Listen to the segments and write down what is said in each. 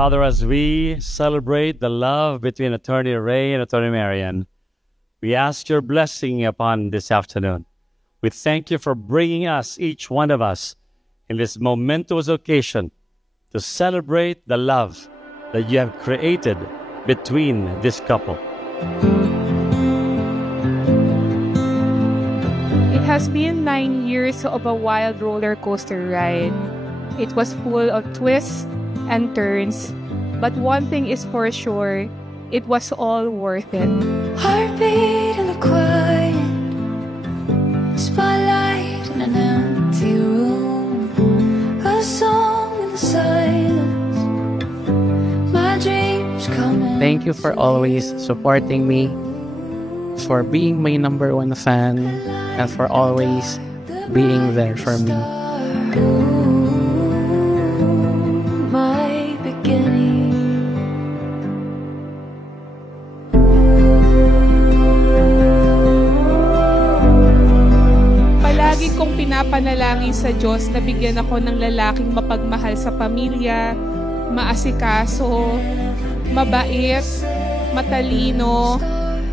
Father, as we celebrate the love between Attorney Ray and Attorney Marian, we ask your blessing upon this afternoon. We thank you for bringing us, each one of us, in this momentous occasion to celebrate the love that you have created between this couple. It has been 9 years of a wild roller coaster ride. It was full of twists and turns, but one thing is for sure, it was all worth it. Heartbeat in the quiet, spotlight in an empty room, a song in the silence, my dreams coming. Thank you for always supporting me, for being my #1 fan, and for always being there for me. My beginning. Palagi kong pinapanalangin sa Diyos na bigyan ako ng lalaking mapagmahal sa pamilya, maasikaso, mabait, matalino,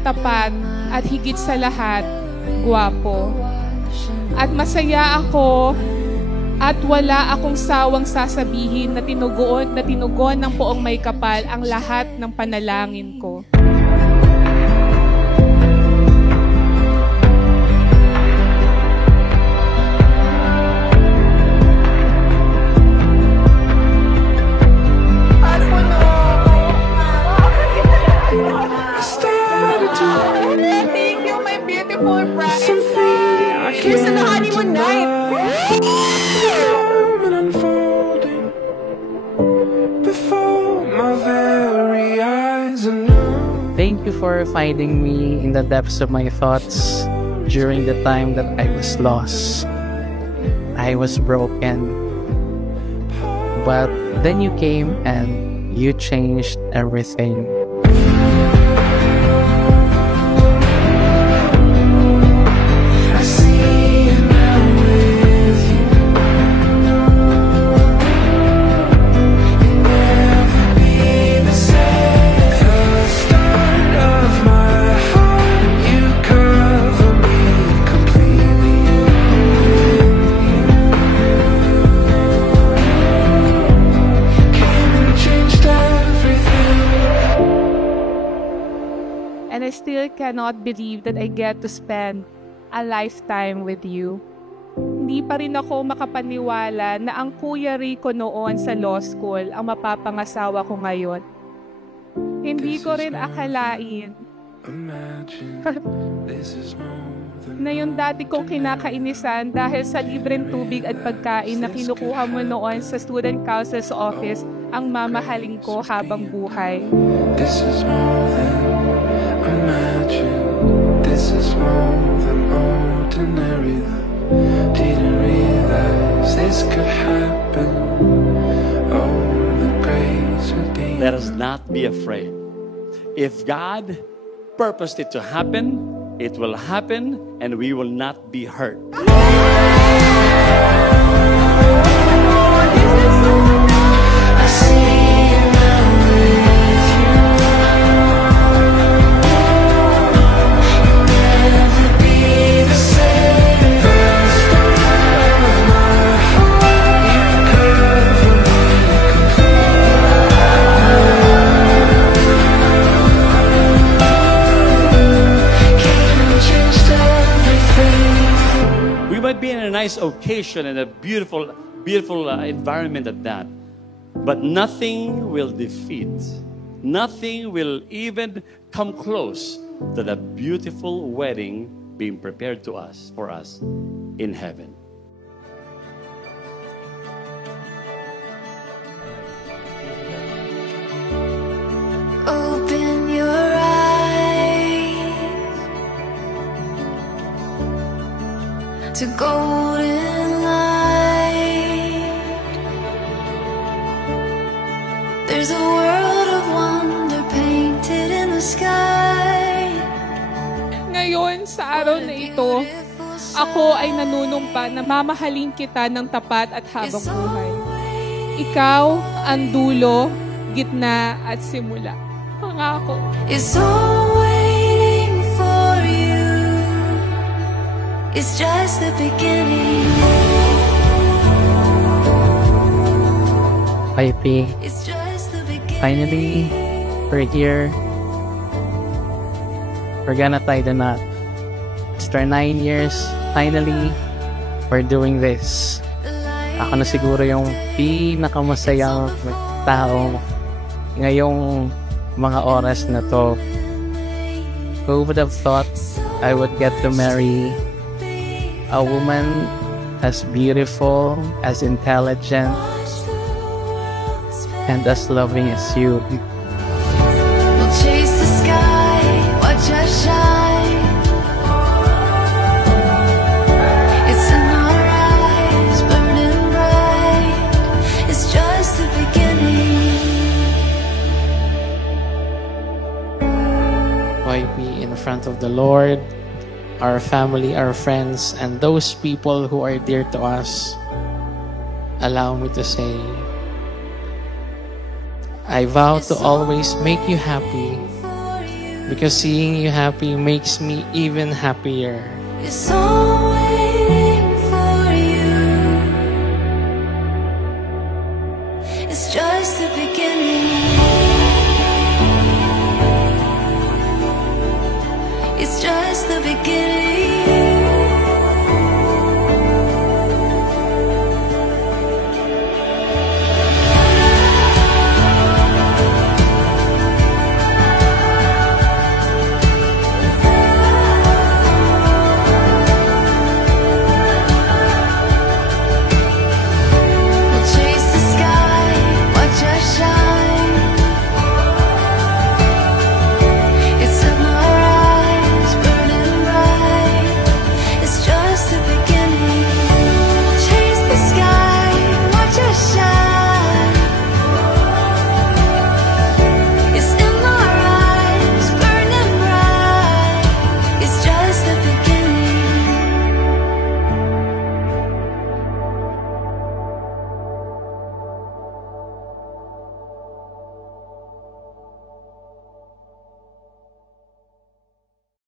tapat, at higit sa lahat, gwapo. At masaya ako at wala akong sawang sasabihin na tinugon ng poong may kapal ang lahat ng panalangin ko. Thank you, my beautiful bride. Here's to the honeymoon night. Thank you for finding me in the depths of my thoughts during the time that I was lost. I was broken. But then you came and you changed everything. And I still cannot believe that I get to spend a lifetime with you. Hindi pa rin ako makapaniwala na ang Kuya Rico noon sa law school ang mapapangasawa ko ngayon. Hindi ko rin akalain na yung dati kong kinakainisan dahil sa libreng tubig at pagkain na kinukuha mo noon sa Student Council's office ang mamahalin ko habang buhay. This is more than imagine. This is more than ordinary. Didn't realize this could happen. Oh, the grace would be. Let us not be afraid. If God purposed it to happen, it will happen, and we will not be hurt. Be in a nice occasion and a beautiful environment at that. But nothing will defeat, nothing will even come close to the beautiful wedding being prepared for us in heaven. Open your eyes to golden light. There's a world of wonder painted in the sky. Ngayon, sa araw na ito, ako ay nanunumpa na mamahalin kita ng tapat at habang buhay. Ikaw ang dulo, gitna at simula. Pangako. It's all waiting for you. It's just the beginning. YP, It's just the beginning. finally, we're here. We're gonna tie the knot. After 9 years, finally, we're doing this. Ako na siguro yung pinakamasayang tao ngayong mga oras na to. Who would have thought I would get to marry a woman as beautiful, as intelligent, and as loving as you? We'll chase the sky, watch us shine. It's in our eyes, burning bright. It's just the beginning. YP, in front of the Lord, our family, our friends, and those people who are dear to us, allow me to say, I vow to always make you happy, because seeing you happy makes me even happier. It's all waiting for you. It's just the beginning. It's just the beginning.